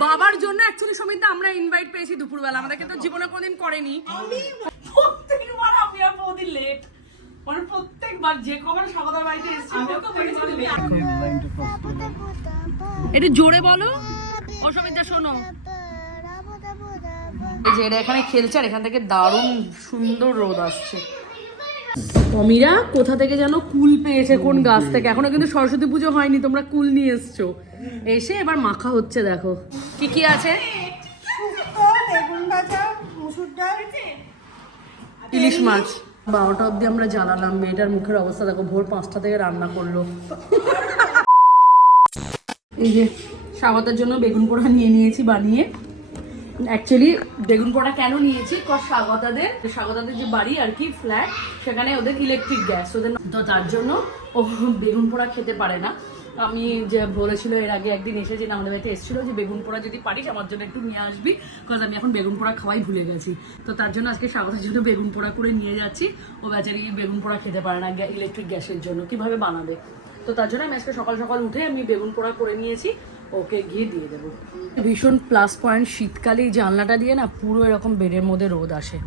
বাবার জন্য অ্যাকচুয়ালি সমিতা আমরা ইনভাইট পেয়েছি দুপুরবেলা, আমাদেরকে তো জীবনে কোনদিন করেনি। প্রত্যেকবার আমি আর বৌদি লেট, মানে প্রত্যেকবার যে কবার স্বাগতার বাড়িতে এসেছি একটু জোরে বলো। ও সমিতা শোনো, এই যে এরা এখানে খেলছে আর এখান থেকে দারুণ সুন্দর রোদ আসছে। অমিরা কোথা থেকে যেন কুল পেয়েছে, কোন গাছ থেকে। এখনো কিন্তু সরস্বতী পুজো হয়নি, তোমরা কুল নিয়ে এসছো। এসে এবার মাখা হচ্ছে, দেখো কি কি আছে। ইলিশ মাছ 12টা অব্দি আমরা জ্বালালাম। মেয়েটার মুখের অবস্থা দেখো, ভোর 5টা থেকে রান্না করলো। এই যে স্বাগতার জন্য বেগুন পোড়া নিয়ে নিয়েছি বানিয়ে। অ্যাকচুয়ালি বেগুন পোড়া কেন নিয়েছি, স্বাগতাদের যে বাড়ি আর কি, ফ্ল্যাট, সেখানে ওদের ইলেকট্রিক গ্যাস, ওদের তো তার জন্য ও বেগুন পোড়া খেতে পারে না। আমি যে বলেছিল এর আগে একদিন এসে, যে আমাদের বাড়িতে এসেছিলো, যে বেগুন পোড়া যদি পারিস আমার জন্য একটু নিয়ে আসবি, বিকজ আমি এখন বেগুন পোড়া খাওয়াই ভুলে গেছি। তো তার জন্য আজকে স্বাগতার জন্য বেগুন পোড়া করে নিয়ে যাচ্ছি। ও বেচারি বেগুন পোড়া খেতে পারে না ইলেকট্রিক গ্যাসের জন্য, কিভাবে বানাবে। তো তার জন্য আমি আজকে সকাল সকাল উঠে আমি বেগুন পোড়া করে নিয়েছি, ওকে ঘি দিয়ে দেবো। ভীষণ প্লাস পয়েন্ট, শীতকালে এই জানলাটা দিয়ে না পুরো এরকম বেডের মধ্যে রোদ আসে।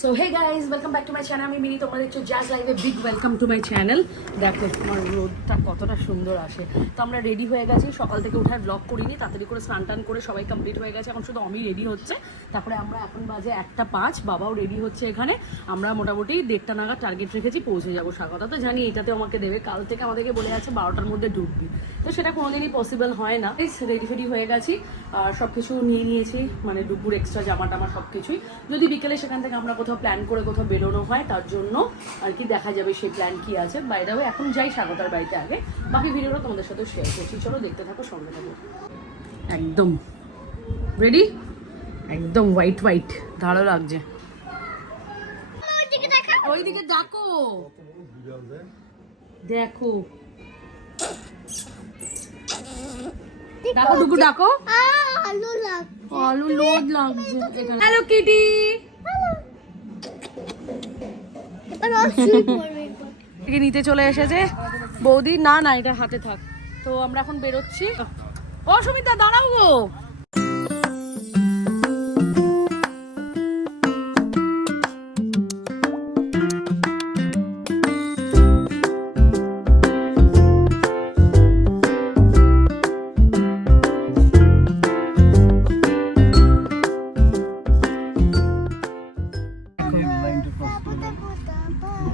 So hey guys, welcome back to my channel. আমি মিনি, তোমরা দেখছো জ্যাজ লাইভে। Big welcome to my channel. দেখো তোমার রোদটা কতটা সুন্দর আসে। তো আমরা রেডি হয়ে গেছি, সকাল থেকে উঠায় ব্লগ করিনি, তাড়াতাড়ি করে স্নান টান করে সবাই কমপ্লিট হয়ে গেছে। এখন শুধু আমি রেডি হচ্ছে, তারপরে আমরা এখন বাজে 1:05, বাবাও রেডি হচ্ছে এখানে। আমরা মোটামুটি 1:30 নাগাদ টার্গেট রেখেছি, পৌঁছে যাবো। স্বাগতা তো জানি এটাতে আমাকে দেবে, কাল থেকে আমাদেরকে বলে আছে 12টার মধ্যে ঢুকবি, তো সেটা কোনোদিনই পসিবল হয় না। রেডি ফেডি হয়ে গেছি, আর সব কিছু নিয়ে নিয়েছি, মানে দুপুর এক্সট্রা জামা টামা সব কিছুই। যদি বিকেলে সেখান থেকে আমরা কোথাও প্ল্যান করে কোথাও বেরোনো হয়, তার জন্য আর কি দেখা যাবে সেই প্ল্যান কি আছে। বাই দ্য ওয়ে এখন যাই স্বাগতার বাড়িতে আগে, বাকি ভিডিওটা তোমাদের সাথে শেয়ার করছি। চলো দেখতে থাকো, সঙ্গে থাকো। একদম রেডি, একদম হোয়াইট হোয়াইট, ভালো লাগছে। ওইদিকে ডাকো, দেখো ডাকো ডুগু ডাকো। আলু লোড লাগছে এখানে। হ্যালো কিটি, নিতে চলে এসেছে বৌদি। না না, এটা হাতে থাক। তো আমরা এখন বেরোচ্ছি। ও সুমিতা দাঁড়াও গো।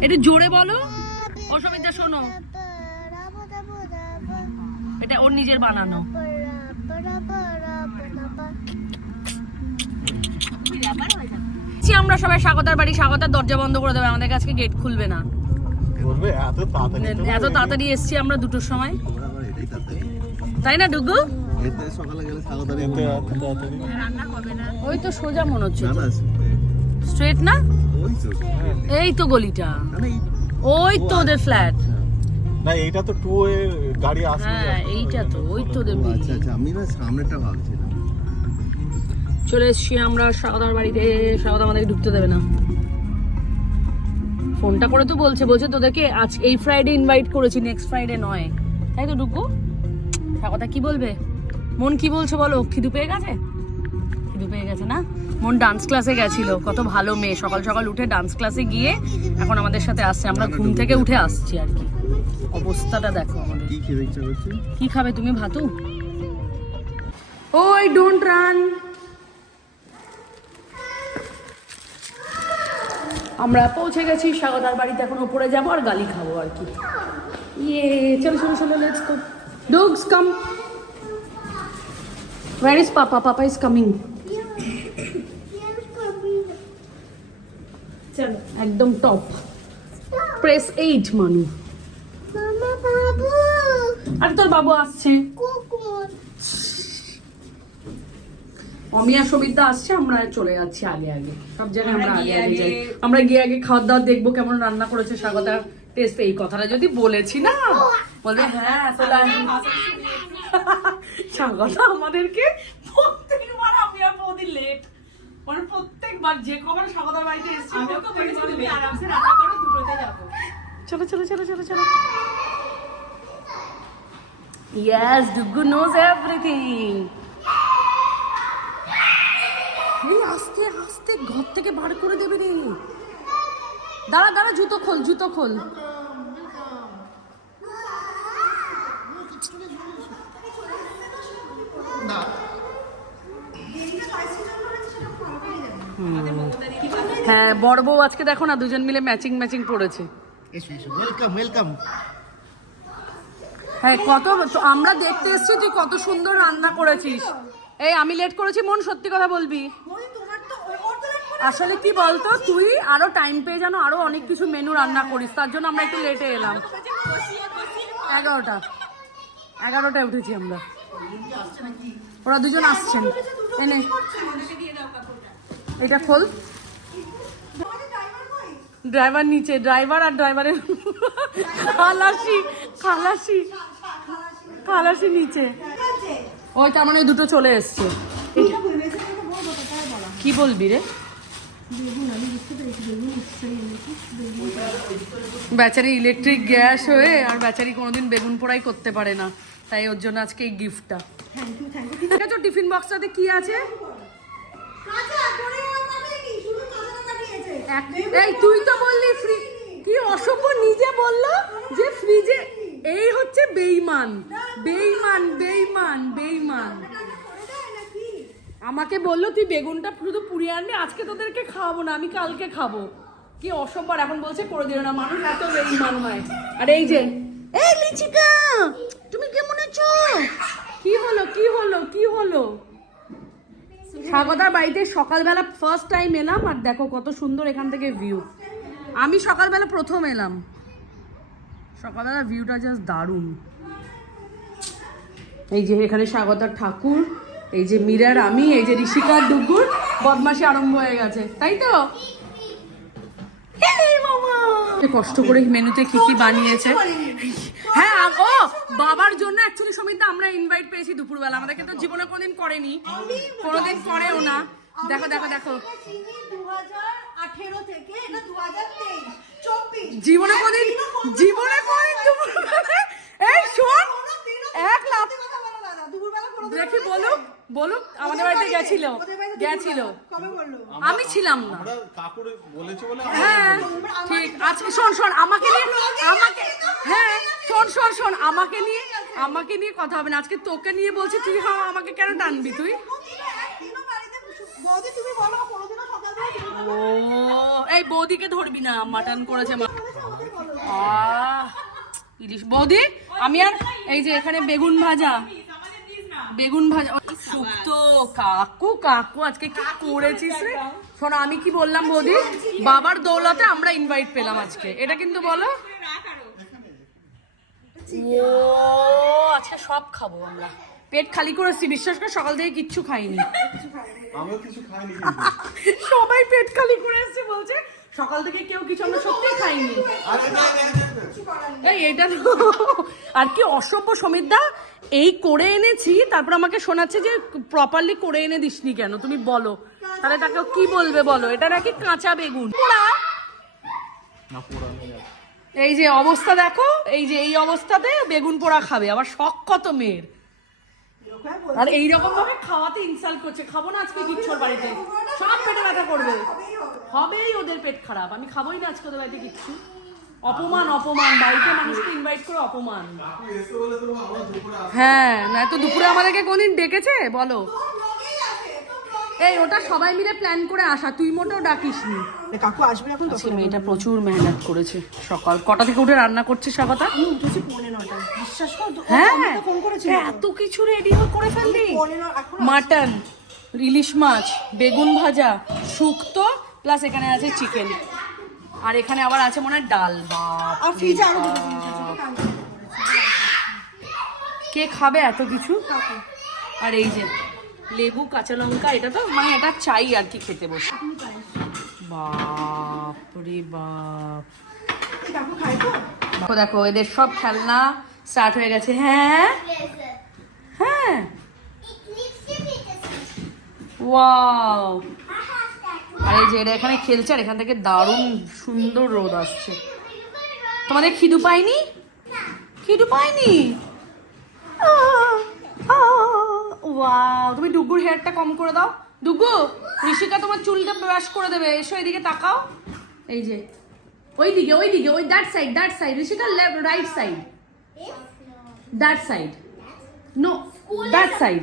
একটু জোরে বলো। অসমিতা শোনো, এটা ওর নিজের বানানো। আমরা সবাই স্বাগতার বাড়ি, স্বাগতার দরজা বন্ধ করে দেবে, আমাদের আজকে গেট খুলবে না। এত তাড়াতাড়ি এসছি আমরা 2টোর সময়, তাই না ডুগু? ওই তো সোজা মনে হচ্ছে, স্ট্রেট না? এই তো গলিটা, ওই তো ওদের ফ্ল্যাট। না এইটা তো 2 এ গাড়ি আসে। হ্যাঁ এইটা তো, ওই তো ওদের। আচ্ছা আচ্ছা, আমি না সামনেটা ভাবছিলাম। চলে এসছি আমরা স্বাগতার বাড়িতে। স্বাগত আমাদেরকে ঢুকতে দেবে না, ফোনটা করে তো বলছে তোদেরকে আজ এই ফ্রাইডে ইনভাইট করেছি, নেক্সট ফ্রাইডে নয়, তাই তো ডুগু? স্বাগতা কি বলবে? মন কি বলছো বলো? খিদু পেয়ে গেছে? খিদু পেয়ে গেছে না? মন ডান্স ক্লাসে গেছিল, কত ভালো মেয়ে, সকাল সকাল উঠে ডান্স ক্লাসে গিয়ে এখন আমাদের সাথে আসছে। আমরা ঘুম থেকে উঠে আসছি আর কি। অবস্থাটা দেখো আমাদের। কি খেতে ইচ্ছা করছে? কি খাবে তুমি? ভাতু? ওই ডোন্ট রান। আমরা পৌঁছে গেছি স্বাগতার বাড়িতে, এখন উপরে যাবো আর গালি খাবো আর কি। ইয়ে চলো চলো চলো, let's go. Dogs come. Where is Papa? Papa is coming. চলো একদম টপ, প্রেস 8 মানু। মামা বাবু, আর তোর বাবু আসছে। অমিয়া সবিতা আসছে, আমরা চলে যাচ্ছি আগে আগে। সব জায়গায় আমরা আগে আগে যাই। আমরা গিয়ে আগে খাওয়া দাওয়া দেখবো কেমন রান্না করেছে স্বাগতা, টেস্ট। এই কথাটা যদি বলেছি না, বলবে হ্যাঁ স্বাগতা আমাদেরকে প্রত্যেকবার আমি আর বৌদি লেট, মানে প্রত্যেকবার যে কবার স্বাগতার বাড়িতে এসেছি আরামসে রান্না করো, 2টোতে যাবো। চলো চলো চলো চলো চলো। Yes, Dugu knows everything. আস্তে ঘর থেকে বার করে দেবে রে। দাঁড়া দাঁড়া, জুতো খোল, জুতো খোল। হ্যাঁ, বড় বউ আজকে দেখো না দুজন মিলে ম্যাচিং ম্যাচিং পড়েছে। Welcome welcome. হ্যাঁ, কত আমরা দেখতে এসেছি, তুই কত সুন্দর রান্না করেছিস। এই আমি লেট করেছি মন, সত্যি কথা বলবি? আসলে কি বলতো, তুই আরো টাইম পেয়ে জানো আরো অনেক কিছু মেনু রান্না করিস, তার জন্য আমরা একটু লেটে এলাম। 11টায় উঠেছি আমরা। ওরা দুজন আসছেন। এনে এটা খোল। ড্রাইভার নিচে, ড্রাইভার আর ড্রাইভারের খালাসি খালাসি খালাসি নিচে। ওই তার মানে দুটো চলে এসছে। কি বলবি রে? বেচারি ইলেকট্রিক গ্যাস হয়ে আর বেচারি কোনোদিন বেগুন পোড়াই করতে পারে না, তাই ওর জন্য আজকে এই গিফটটা। ঠিক আছে, টিফিন বক্সটাতে কি আছে? এই তুই তো বললি ফ্রি, কি অসভ্য, নিজে বললো যে ফ্রিজে। এই হচ্ছে বেঈমান বেঈমান বেঈমান বেঈমান। আমাকে বললো তুই বেগুনটা শুধু পুড়িয়ে আনবি, আজকে তোদেরকে খাওয়াবো না, আমি কালকে খাবো। কি অসভ্য, এখন বলছে করে দিও না। মানুষ এত বেঈমান হয়। আর এই যে, এই লিচিকা তুমি কেমন আছো? কি হলো কি হলো কি হলো? স্বাগতার বাড়িতে সকালবেলা ফার্স্ট টাইম এলাম, আর দেখো কত সুন্দর এখান থেকে ভিউ। আমি সকালবেলা প্রথম এলাম, সকালবেলা ভিউটা জাস্ট দারুণ। এই যে এখানে স্বাগতার ঠাকুর, এই যে মীরার আমি, এই যে ঋষিকার ডুগুর বদমাশি আরম্ভ হয়ে গেছে, তাই তো? কষ্ট করে মেনুতে কি কি বানিয়েছে। হ্যাঁ, ও বাবার জন্য অ্যাকচুয়ালি সমিতা আমরা ইনভাইট পেয়েছি দুপুরবেলা, আমাদেরকে তো জীবনে কোনোদিন করেনি, কোনোদিন করেও না। দেখো দেখো দেখো, 2018 থেকে এটা 2023 24 জীবনে কোনোদিন দুপুরবেলা। এই শোন, 1 লাখ দেখি বলুক বলুক আমাদের বাড়িতে গেছিল। আমি ছিলাম না। কাকুর বলেছে বলে। হ্যাঁ ঠিক আছে, শোন শোন আমাকে নিয়ে, হ্যাঁ শোন আমাকে নিয়ে কথা হবে না আজকে, তোকে নিয়ে বলছি। তুই আমাকে কেন টানবি তুই? ও এই বৌদিকে ধরবি না, মাটন করেছে। ইলিশ বৌদি, আমি আর এই যে এখানে বেগুন ভাজা শুক্তো। কাকু আজকে কি করেছিস রে? শোনো আমি কি বললাম বৌদি, বাবার দৌলতে আমরা ইনভাইট পেলাম আজকে, এটা কিন্তু বলো। ও আজকে সব খাবো আমরা, পেট খালি করেছি, বিশ্বাস করে সকাল থেকে কিচ্ছু খাইনি। আমিও কিছু খাইনি। সবাই পেট খালি করে এসেছে বলছে, সকাল থেকে কেউ কিছু আমরা সত্যি খাইনি। এই এটা আর কি অসভ্য সমিতদা, এই করে এনেছি, তারপর আমাকে শোনাচ্ছে যে প্রপারলি করে এনে দিসনি কেন, তুমি বলো তাহলে তাকে কি বলবে বলো? এটা নাকি কাঁচা বেগুন পোড়া। এই যে অবস্থা দেখো, এই যে এই অবস্থাতে বেগুন পোড়া খাবে, আবার শখ কত মেয়ের। আর এইরকম ভাবে খাওয়াতে ইনসাল্ট করছে। খাবো না আজকে কিচ্ছুর বাড়িতে, সব পেটে ব্যথা করবে, হবেই ওদের পেট খারাপ। আমি খাবোই না আজকে ওদের বাড়িতে কিচ্ছু। অপমান অপমান, বাড়িতে মানুষকে ইনভাইট করে অপমান। হ্যাঁ না তো দুপুরে আমাদেরকে কোনদিন ডেকেছে বলো? এই ওটা সবাই মিলে প্ল্যান করে আসা, তুই মোটেও ডাকিসনি। কাকু আসবে এখন। মেয়েটা প্রচুর মেহনত করেছে, সকাল কটা থেকে উঠে রান্না করছে স্বাগতা? আমি উঠেছি 9:30। বিশ্বাস কর, হ্যাঁ ফোন করেছিল, এত কিছু রেডি করে ফেললি। মাটন, ইলিশ মাছ, বেগুন ভাজা, শুক্তো, প্লাস এখানে আছে চিকেন, আর এখানে আবার আছে মনে হয় ডাল। আর ফ্রিজে আরো দুটো জিনিস আছে, কে খাবে এত কিছু? আর এই যে লেবু, কাঁচা লঙ্কা, এটা তো মানে এটা চাই আর কি খেতে বসে। বাপরে বাপ, কাকু খাই তো। দেখো দেখো এদের সব খেলনা স্টার্ট হয়ে গেছে। হ্যাঁ হ্যাঁ, ওয়াও। আর এই যে এরা এখানে খেলছে, আর এখান থেকে দারুণ সুন্দর রোদ আসছে। তোমাদের খিদু পায়নি? ওয়াও, তুমি ডুগুর হেয়ারটা কম করে দাও, ডুগু ঋষিকা তোমার চুলটা ব্রাশ করে দেবে, এসো এদিকে তাকাও। এই যে ওইদিকে ওই that side Rishika left right side, that side, know that side,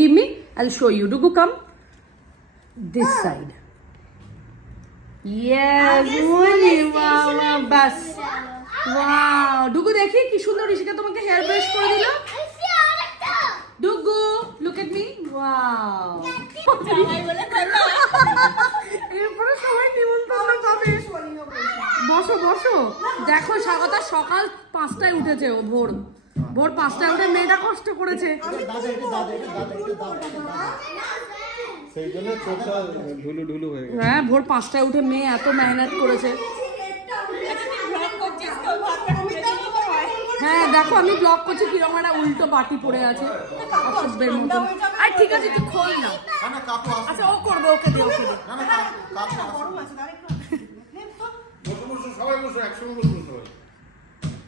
give me I'll show you. Dugu come this side. Yes, wow, bas wow. Dugu দেখি কি সুন্দর ঋষিকা তোমাকে হেয়ার ব্রাশ করে দিল। Dugu look at me, wow. এরপরে সবাই নিমন্ত্রণ পাবে। বসো দেখো স্বাগতা সকাল 5টায় উঠেছে, ও ভোর 5টায় উঠে মেয়েটা কষ্ট করেছে। সেই জন্য চোখটা ঢুলু হয়ে গেছে। হ্যাঁ ভোর 5টায় উঠে মেয়ে এত মেহনত করেছে। হ্যাঁ দেখো আমি ব্লগ করছি কিরকম একটা উল্টো বাটি পড়ে আছে অসভ্যের মতো। আর ঠিক আছে তুই খোল না। না কাকু আসছে। আচ্ছা ও করবে, ওকে দে। না কাকু আসছে। গরম আছে তার একটু নে তো। বসো সবাই বসো একসঙ্গে বসো সবাই।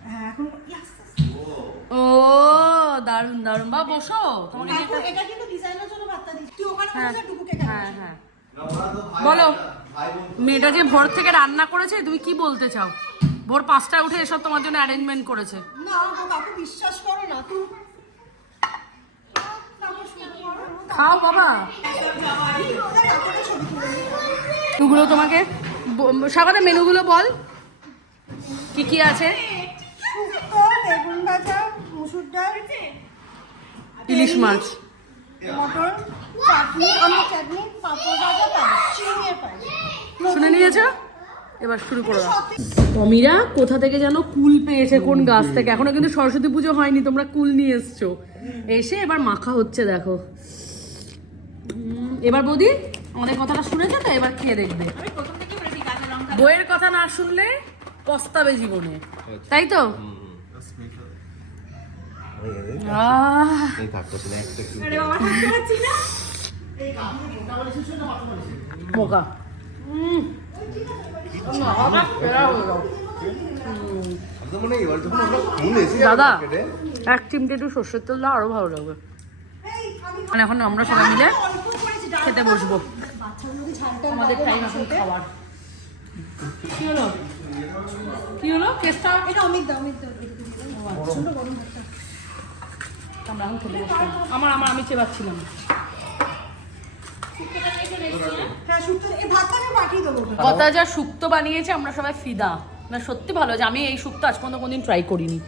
হ্যাঁ এখন ও দারুন বা বসো। তোমাকে কাকু এটা কিন্তু ডিজাইনের জন্য ভাতটা দিচ্ছি। তুই ওখানে বসে টুকুকে হ্যাঁ বলো। মেয়েটা যে ভোর থেকে রান্না করেছে তুমি কি বলতে চাও? ভোর 5টায় উঠে এসব তোমার জন্য অ্যারেঞ্জমেন্ট করেছে। না গো কাকু বিশ্বাস করো না তুই খাও বাবা। মেনুগুলো তোমাকে স্বাগত মেনুগুলো বল কি কি আছে। শুক্তো, বেগুন ভাজা, মসুর ডাল, ইলিশ মাছ, মটর, চাটনি, পাঁপড় ভাজা, পায়েস, চিংড়ির পায়েস। শুনে নিয়েছো? এবার শুরু করো। টমিরা কোথা থেকে যেন কুল পেয়েছে, কোন গাছ থেকে। এখনো কিন্তু সরস্বতী পুজো হয়নি, তোমরা কুল নিয়ে এসছো। এসে এবার মাখা হচ্ছে দেখো। এবার বৌদি আমাদের কথাটা শুনেছো তো, এবার খেয়ে দেখবে। বইয়ের কথা না শুনলে পস্তাবে জীবনে, তাই তো? মোকা দাদা এক চিমটে একটু সর্ষের তেল দাও, আরো ভালো লাগবে। মানে এখন আমরা সবাই মিলে খেতে বসবো, আমাদের টাইম এখন খাবার। কি হলো কেসটা? এটা অমিত দাও। প্রচন্ড গরম ভাতটা। আমরা এখন খেতে বসতাম। আমি চেবাচ্ছিলাম। হ্যাঁ শুক্তো এই ভাতটা আমি পাঠিয়ে দেবো। কথা যা শুক্তো বানিয়েছে আমরা সবাই ফিদা। না সত্যি ভালো যে আমি এই শুক্তো আজ পর্যন্ত কোনদিন ট্রাই করিনি,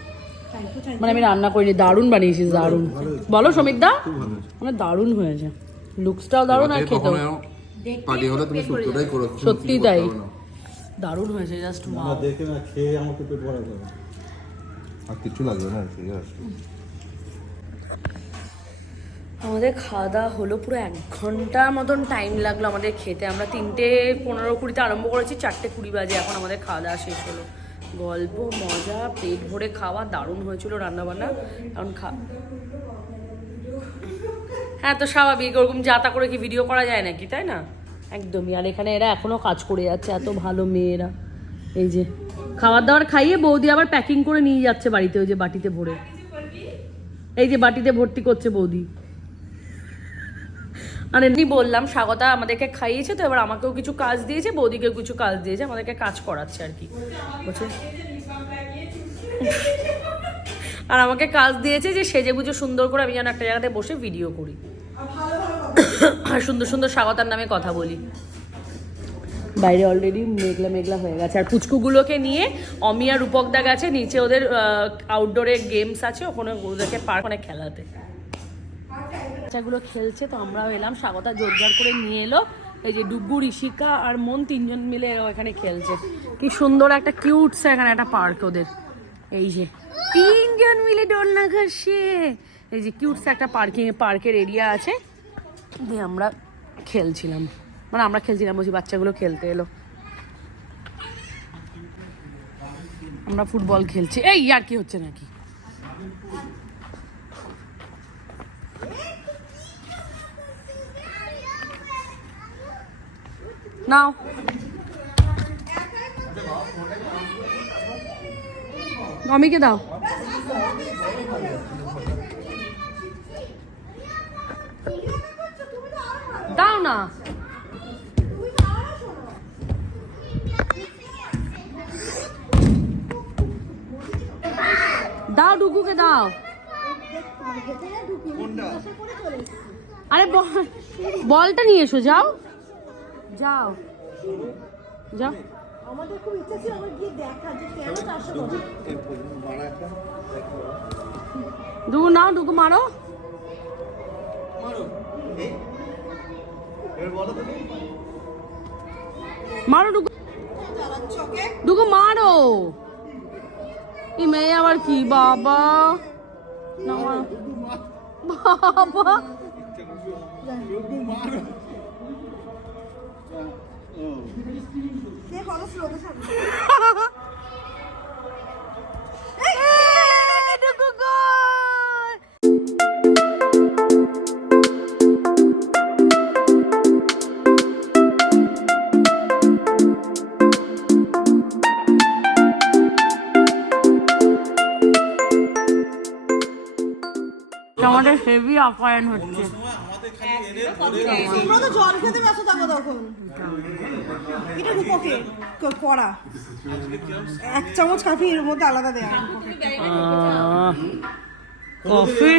মানে আমি রান্না করিনি। দারুণ বানিয়েছিস, দারুণ। বলো সমিত দা, মানে দারুণ হয়েছে, লুকসটাও দারুণ আর খেতেও পার্টি হলে তুমি শুক্তোটাই করো। সত্যি তাই দারুণ হয়েছে, জাস্ট ওয়াও। দেখে না খেয়ে আমাকে পেট ভরা যাবে। আর কিছু লাগবে না, ঠিক আছে। আমাদের খাওয়া দাওয়া হলো, পুরো 1 ঘন্টার মতন টাইম লাগলো আমাদের খেতে। আমরা 3:15-20 আরম্ভ করেছি, 4:20 বাজে এখন আমাদের খাওয়া দাওয়া শেষ হলো। গল্প মজা, পেট ভরে খাওয়া, দারুণ হয়েছিল রান্নাবান্না। এখন হ্যাঁ তো স্বাভাবিক, ওরকম যাতা করে কি ভিডিও করা যায় নাকি, তাই না? একদমই। আর এখানে এরা এখনো কাজ করে যাচ্ছে, এত ভালো মেয়েরা। এই যে খাবার দাবার খাইয়ে বৌদি আবার প্যাকিং করে নিয়ে যাচ্ছে বাড়িতে, ওই যে বাটিতে ভরে, এই যে বাটিতে ভর্তি করছে বৌদি। আর এমনি বললাম স্বাগতা আমাদেরকে খাইয়েছে, তো এবার আমাকেও কিছু কাজ দিয়েছে, বৌদিকেও কিছু কাজ দিয়েছে, আমাদেরকে কাজ করাচ্ছে আর কি, বুঝছে। আর আমাকে কাজ দিয়েছে যে সেজে গুজে সুন্দর করে আমি যেন একটা জায়গাতে বসে ভিডিও করি আর সুন্দর সুন্দর স্বাগতার নামে কথা বলি। বাইরে অলরেডি মেঘলা হয়ে গেছে। আর পুচকুগুলোকে নিয়ে অমি আর রূপকদা গেছে নিচে, ওদের আউটডোরে গেমস আছে, ওখানে ওদেরকে পার্কে খেলাতে। বাচ্চাগুলো খেলছে, তো আমরাও এলাম। স্বাগতা জোরজার করে নিয়ে এলো। এই যে ডুগু, ঋষিকা আর মন 3জন মিলে এখানে খেলছে। কি সুন্দর একটা কিউটস এখানে একটা পার্ক ওদের। এই যে 3জন মিলে দোলনা ঘষে, এই যে কিউটস একটা পার্কের এরিয়া আছে, দিয়ে আমরা খেলছিলাম। মানে আমরা খেলছিলাম বলছি, বাচ্চাগুলো খেলতে এলো। আমরা ফুটবল খেলছি। এই আর কি হচ্ছে নাকি? নাও মমিকে দাও। দাও না। দাও ডুগুকে দাও। আরে বলটা নিয়ে এসো, যাও যাও যাও। আমাদের খুব ইচ্ছা ছিল আমার গিয়ে দেখা যে কেন চারশো করে। ডুগু নাও, ডুগু মারো। মারো ডুগু, ডুগু মারো। এই মেয়ে আবার কি বাবা, না মারো বাবা। সে কত স্লোতে সামনে ডুগু গোল। আমাদের হেভি আপ্যায়ন হচ্ছে। তোমরা তো জল খেতে ব্যস্ত থাকো তখন। এটা রূপকে করা 1 চামচ কফি এর মধ্যে আলাদা দেয়া। কফি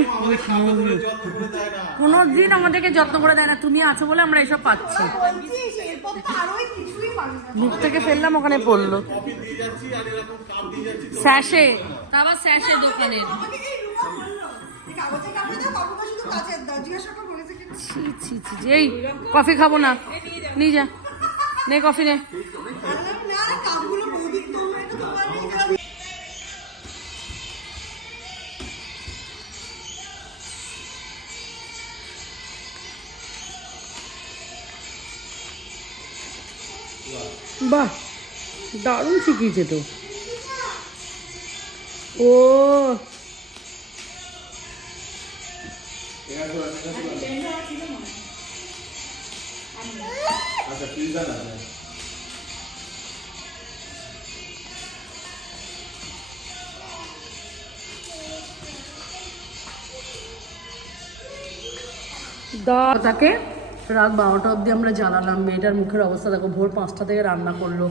কোনোদিন আমাদেরকে যত্ন করে দেয় না, তুমি আছো বলে আমরা এসব পাচ্ছি। বলছিস এরপর তো আরোই কিছুই পাবি না। মুখ থেকে ফেললাম, ওখানে পড়লো স্যাশে, তা আবার স্যাশে দোকানের। আমাকে এই রূপা বললো এই কাগজের কাপড় দাও, কাপড়টা শুধু কাচের দাও। জিজ্ঞাসা করে বলেছে কি ছি ছি ছি, এই কফি খাবো না, নিয়ে যা, নে কফি নে। বললাম না কাপগুলো বৌদির তোমরা এটা তোমার নিয়ে যাবে। বাহ, দারুণ শিখিয়েছে তো ও। তাকে রাত 12টা অবধি আমরা জ্বালালাম। মেয়েটার মুখের অবস্থা দেখো, ভোর 5টা থেকে রান্না করলো।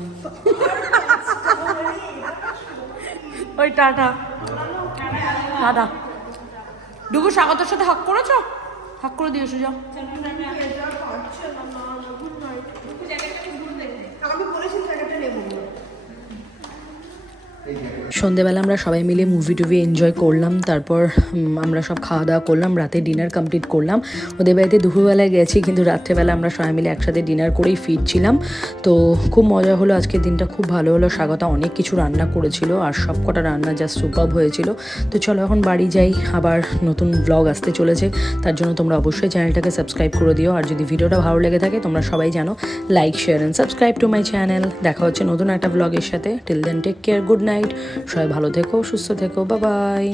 ওই টাটা টাটা। ডুগু স্বাগতের সাথে হাক করেছো? হাক করে দিয়েছো, যাও। আমি বলেছি জায়গাটা নেবো। সন্ধেবেলা আমরা সবাই মিলে মুভি টুভি এনজয় করলাম। তারপর আমরা সব খাওয়া দাওয়া করলাম, রাতে ডিনার কমপ্লিট করলাম। ওদের বাড়িতে দুপুরবেলায় গেছি, কিন্তু রাত্রেবেলা আমরা সবাই মিলে একসাথে ডিনার করেই ফিরছিলাম। তো খুব মজা হলো, আজকের দিনটা খুব ভালো হলো। স্বাগতা অনেক কিছু রান্না করেছিল, আর সব কটা রান্না জাস্ট সুপারব হয়েছিল। তো চলো এখন বাড়ি যাই, আবার নতুন ব্লগ আসতে চলেছে। তার জন্য তোমরা অবশ্যই চ্যানেলটাকে সাবস্ক্রাইব করে দিও। আর যদি ভিডিওটা ভালো লেগে থাকে, তোমরা সবাই জানো, like share and subscribe to my channel. দেখা হচ্ছে নতুন একটা ব্লগের সাথে। Till then take care, good night. সবাই ভালো থেকো, সুস্থ থেকো, বাই বাই।